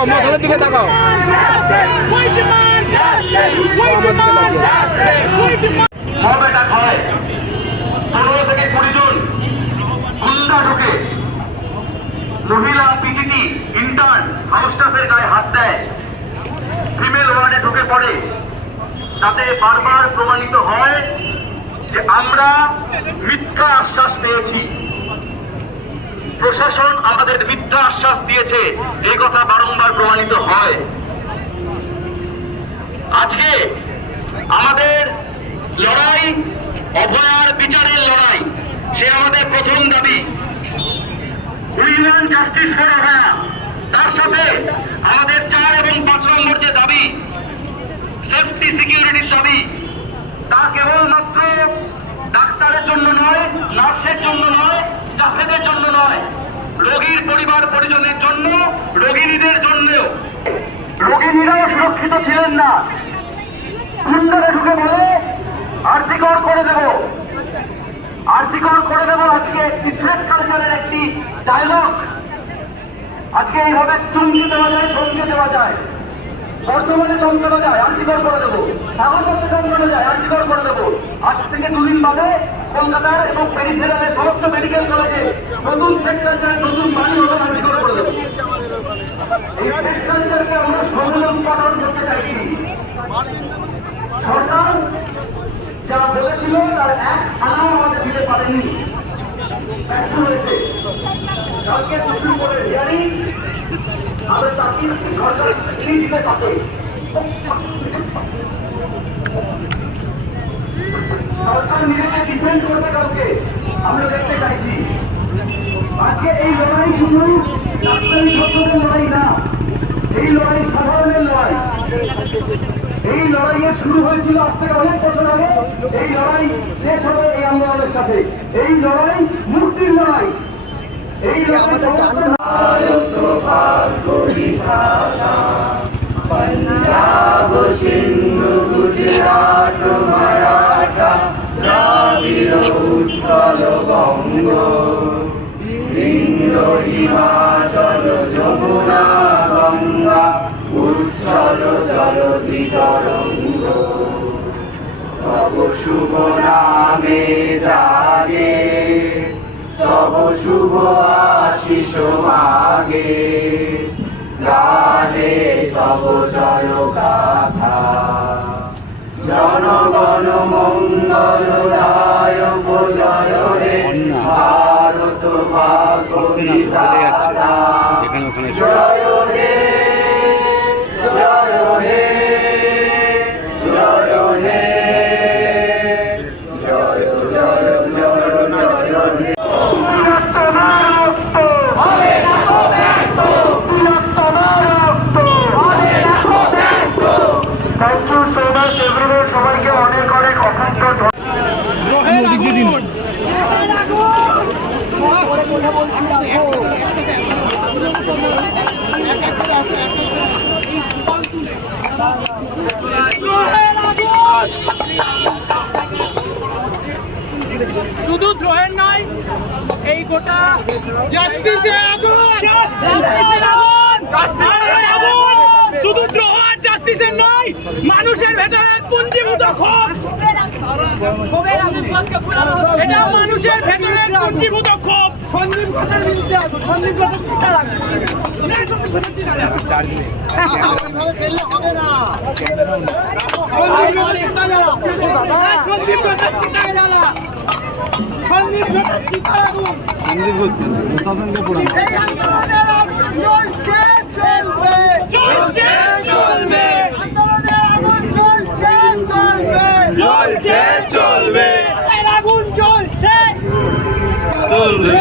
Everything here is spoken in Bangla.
তাকাও মশালের দিকে তাকাও। হাত দেয়। ওয়ার্ডে ঢুকে পড়ে। তাতে বারবার প্রমাণিত হয় যে আমরা মিথ্যা আশ্বাস পেয়েছি। প্রশাসন আমাদের মিথ্যা আশ্বাস দিয়েছে। এই কথা বারংবার প্রমাণিত হয়। আজকে আমাদের লড়াই, অভয়ার বিচারের লড়াই, সে আমাদের প্রথম দাবি। Women justice for Abhaya. তার সাথে আমাদের চার এবং পাঁচ নম্বর যে দাবি, সেফটি সিকিউরিটির দাবি, তা কেবলমাত্র ডাক্তারের জন্য নয়, নার্সের জন্য নয় স্টাফেদের জন্য নয়, রোগীর পরিবার পরিজনের জন্য রোগিনীদের জন্যও। রোগিনীরাও সুরক্ষিত ছিলেন না। গুন্ডারে ঢুকে বলে আর্জিকর করে দেব। আর্জিকর করে দেব আজকে থ্রেড কালচারের একটি ডায়লগ আজকে এইভাবে চমকে দেওয়া যায় চমকে দেওয়া যায়। বর্তমানে চমকানো যায় আর্জিকর করে দেবো। স্বাগতকে চমকানো যায় আর্জিকর করে দেবো। আজ থেকে দুদিন বাদে কলকাতার এবং পেরিফেরালে সমস্ত মেডিকেল কলেজে নতুন কালচার নতুন বাড়ি এই আমরা সম্মেলন পালন করতে চাইছি। সরকার যা বলেছিল, তার এক আমাদের দিতে পারেনি। ব্যর্থ হয়েছে। কালকে সুপ্রিম কোর্টের আমরা তাকিয়ে সরকার সরকার নিজেকে ডিপেন্ড করবে কালকে। আমরা দেখতে চাইছি। আজকে এই লড়াই শুধু ডাক্তারি ছাত্রদের লড়াই না এই লড়াই সাধারণের লড়াই। এই লড়াইয়ের শুরু হয়েছিল আজ থেকে অনেক বছর আগে। এই লড়াই শেষ হবে এই আন্দোলনের সাথে। এই লড়াই মুক্তির লড়াই। এই লড়াই পঞ্জাব সিন্ধু গুজরাট দ্রাবিড় উৎকল বঙ্গ ইন্দ্র হিমাচল যমুনা গঙ্গা উৎসল জলধি তরঙ্গ তব শুভ নামে জাগে, তব শুভ আশিস মাগে। গাহে তব জয় গাথা হে thank you so much everyone সবাইকে অনেক অনেক অসংখ্য ধন্যবাদ। দ্রোহের আগুন! শুধু দ্রোহের নয় এই গোটা শুধু দ্রোহ আর জাস্টিসের নয় মানুষের ভেতরের পুঞ্জীভূত ক্ষোভ। এটা মানুষের ভেতরের পুঞ্জীভূত ক্ষোভ। সন্দীপ ঘোষের বিরুদ্ধে আসো সন্দীপ ঘোষের চিন্তা রাখো। সন্দীপ ঘোষের চিন্তা রাখো। সন্দীপ ঘোষের সন্দীপ ঘোষের সন্দীপ প্রশাসনকে আগুন জ্বলছে চলবে। চলছে চলবে। আন্দোলনের চলবে। চলছে চলবে। আগুন জ্বলছে চলবে।